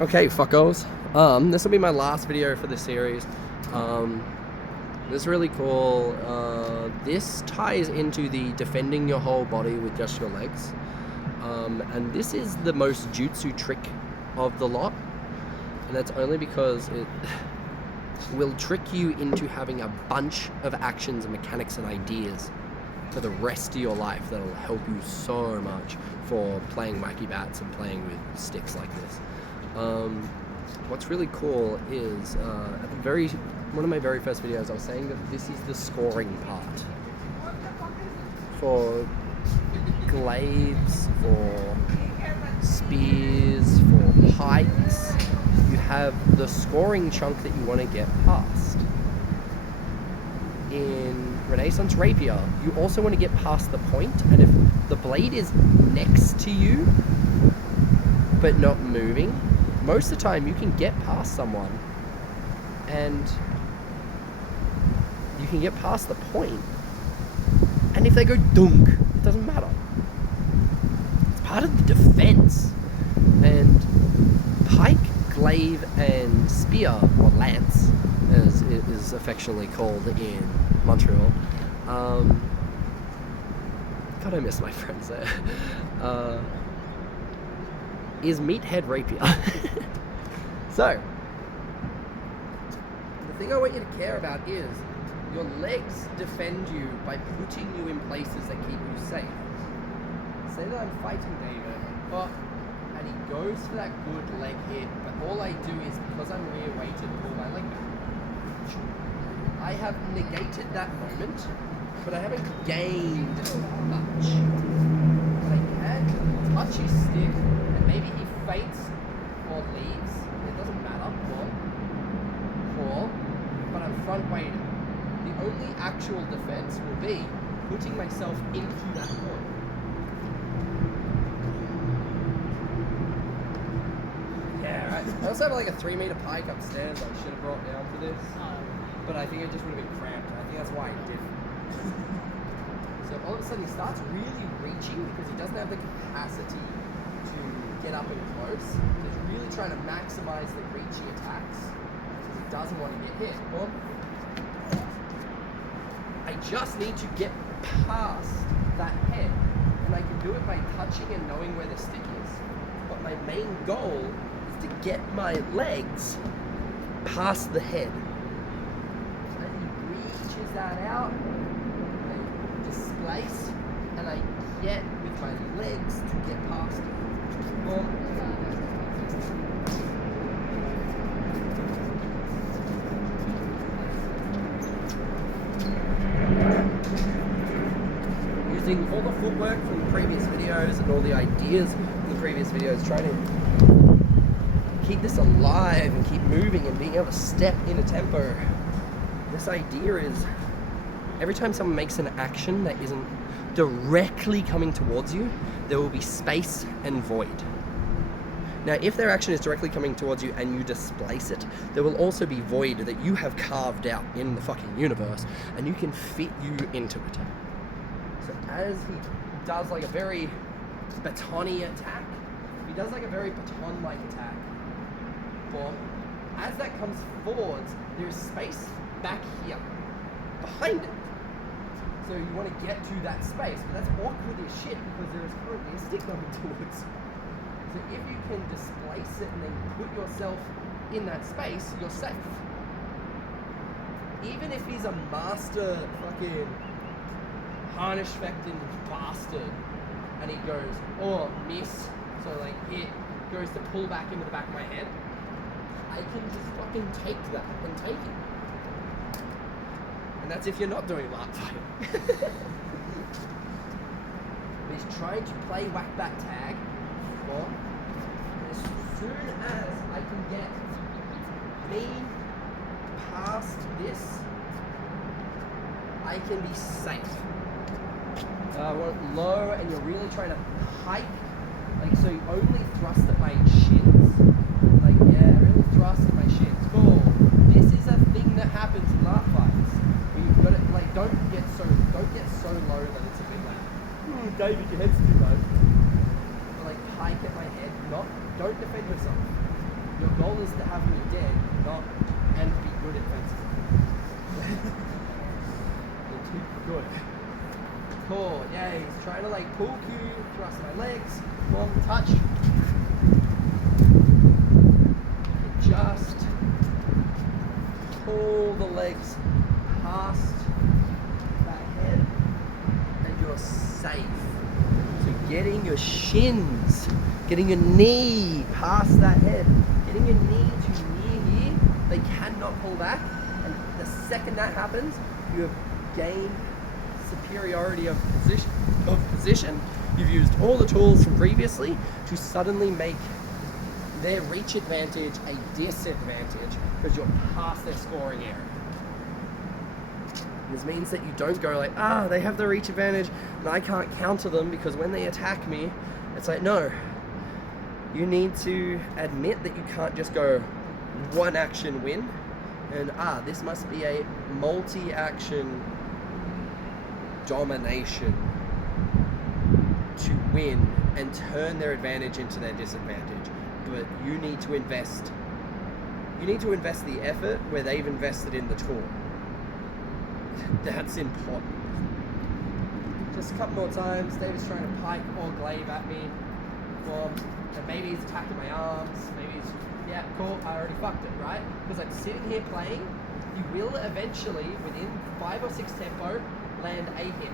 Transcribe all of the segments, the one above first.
Okay, fuckos. This will be my last video for the series. This is really cool. This ties into the defending your whole body with just your legs. And this is the most jutsu trick of the lot. And that's only because it will trick you into having a bunch of actions and mechanics and ideas for the rest of your life that'll help you so much for playing wacky bats and playing with sticks like this. What's really cool is at one of my very first videos, I was saying that this is the scoring part for glaives, for spears, for pikes. You have the scoring chunk that you want to get past. In Renaissance Rapier, you also want to get past the point, and if the blade is next to you but not moving, most of the time you can get past someone and you can get past the point, and if they go dunk, it doesn't matter. It's part of the defense. And pike, glaive, and spear, or lance as it is affectionately called in Montreal. God, I miss my friends there. Is meathead rapier. So, the thing I want you to care about is your legs defend you by putting you in places that keep you safe. Say that I'm fighting David, and he goes for that good leg hit, but all I do is, because I'm rear weighted, pull my leg back. I have negated that moment, but I haven't gained much. I can touch his stick, and maybe he faints or leaves. It doesn't matter. Or, but I'm front weighted. The only actual defense will be putting myself into that point. Yeah, right. I also have like a 3-meter pike upstairs I should have brought down for this. But I think it just would have been cramped. I think that's why I didn't. So all of a sudden he starts really reaching because he doesn't have the capacity to get up and close. He's really trying to maximize the reachy attacks because he doesn't want to get hit. Well, I just need to get past that head, and I can do it by touching and knowing where the stick is. But my main goal is to get my legs past the head. That out, I displace, and I get with my legs to get past it. Using all the footwork from the previous videos and all the ideas from the previous videos, trying to keep this alive and keep moving and being able to step in a tempo. This idea is, every time someone makes an action that isn't directly coming towards you, there will be space and void. Now, if their action is directly coming towards you and you displace it, there will also be void that you have carved out in the fucking universe, and you can fit you into it. So as he does like a very baton-y attack, he does like a very baton-like attack. Well, as that comes forwards, there is space back here, behind it. So you want to get to that space, but that's awkward as shit because there is currently a stick coming towards. So if you can displace it and then put yourself in that space, you're safe. Even if he's a master fucking harnish-fecting bastard, and he goes, oh, miss, so like hit, goes to pull back into the back of my head, I can just fucking take that and take it. And that's if you're not doing LARP fighting. He's trying to play whack-bat tag. Well, as soon as I can get me past this, I can be safe. I want low, and you're really trying to hike. Like, so you only thrust at my shins. Like, yeah, really thrust at my shins. Cool. This is a thing that happens in LARP fights. You've got to, like, don't get so low that it's a bit like, David, your head's too low. Or like, hike at my head. Don't defend yourself. Your goal is to have me dead, not and be good at fencing. You're too good. Cool, yeah, he's trying to like pull cue, thrust my legs, one touch. Just pull the legs past that head and you're safe. So getting your shins, getting your knee past that head, getting your knee to near here, they cannot pull back. And the second that happens, you have gained superiority of position. You've used all the tools from previously to suddenly make their reach advantage a disadvantage because you're past their scoring area. This means that you don't go like, they have the reach advantage and I can't counter them because when they attack me, it's like, no. You need to admit that you can't just go one action win and this must be a multi-action domination to win and turn their advantage into their disadvantage. But you need to invest the effort where they've invested in the tool. That's important. Just a couple more times. David's trying to pike or glaive at me. Well, and maybe he's attacking my arms. Maybe he's, yeah, cool, I already fucked it, right? Because I'm sitting here playing, you will eventually, within 5 or 6 tempo, land a hit.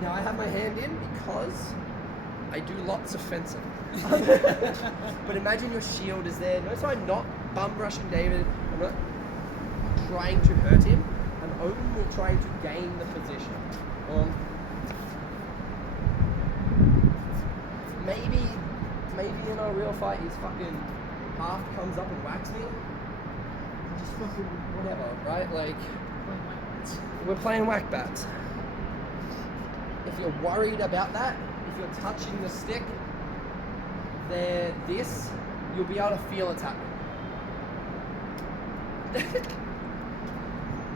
Now I have my hand in because I do lots of fencing. But imagine your shield is there. Notice I'm not bum rushing David. I'm not trying to hurt him. I'm only trying to gain the position. Maybe in a real fight his fucking half comes up and whacks me. Just fucking whatever, right? Like, we're playing whack bats. If you're worried about that, if you're touching the stick, you'll be able to feel it's happening.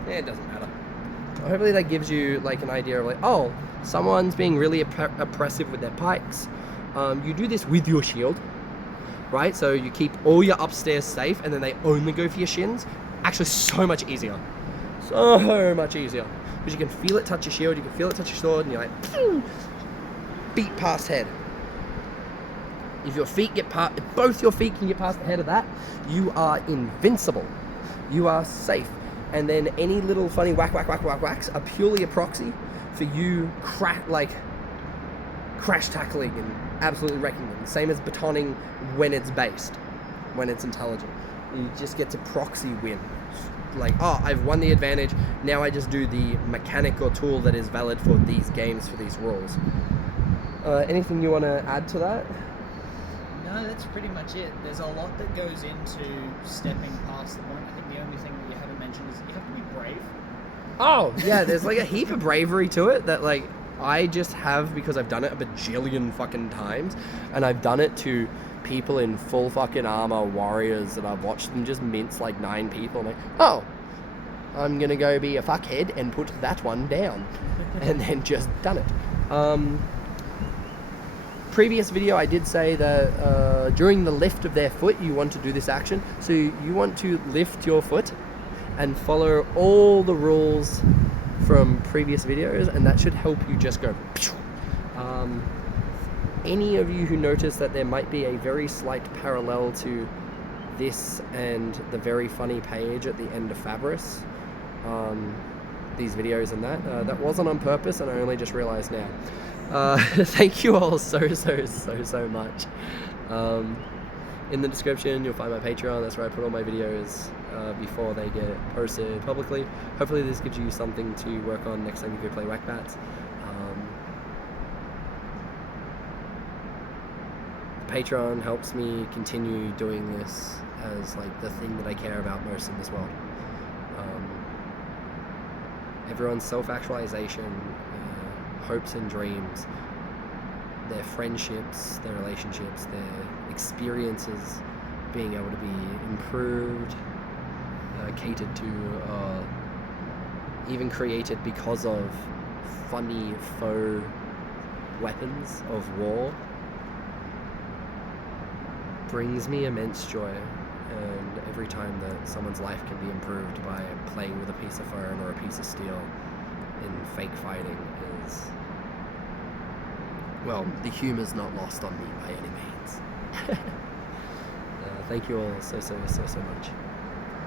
Yeah, it doesn't matter. Hopefully that gives you like an idea of like, oh, someone's being really oppressive with their pikes. You do this with your shield, right? So you keep all your upstairs safe and then they only go for your shins. Actually, so much easier. So much easier. Because you can feel it touch your shield, you can feel it touch your sword, and you're like, pew! Beat past head. If both your feet can get past the head of that, you are invincible. You are safe. And then any little funny whacks are purely a proxy for you crash tackling and absolutely wrecking them. Same as batoning when it's based, when it's intelligent. You just get to proxy win. Like, I've won the advantage, now I just do the mechanic or tool that is valid for these games, for these rules. Anything you want to add to that? No, that's pretty much it. There's a lot that goes into stepping past the point. I think the only thing that you haven't mentioned is you have to be brave. Oh, yeah, there's like a heap of bravery to it that like I just have because I've done it a bajillion fucking times, and I've done it to people in full fucking armor, warriors, that I've watched them just mince like 9 people. I'm like, I'm gonna go be a fuckhead and put that one down. And then just done it. Previous video I did say that during the lift of their foot you want to do this action. So you want to lift your foot and follow all the rules from previous videos, and that should help you just go any of you who notice that there might be a very slight parallel to this and the very funny page at the end of Fabris, these videos and that wasn't on purpose, and I only just realized now. Thank you all so much. In the description you'll find my Patreon. That's where I put all my videos before they get posted publicly. Hopefully this gives you something to work on next time you go play whack bats. Patreon helps me continue doing this as like the thing that I care about most in this world. Everyone's self-actualization, hopes and dreams, their friendships, their relationships, their experiences being able to be improved, catered to, even created because of funny faux weapons of war. brings me immense joy, and every time that someone's life can be improved by playing with a piece of foam or a piece of steel in fake fighting is, well, the humour's not lost on me by any means. Thank you all so much.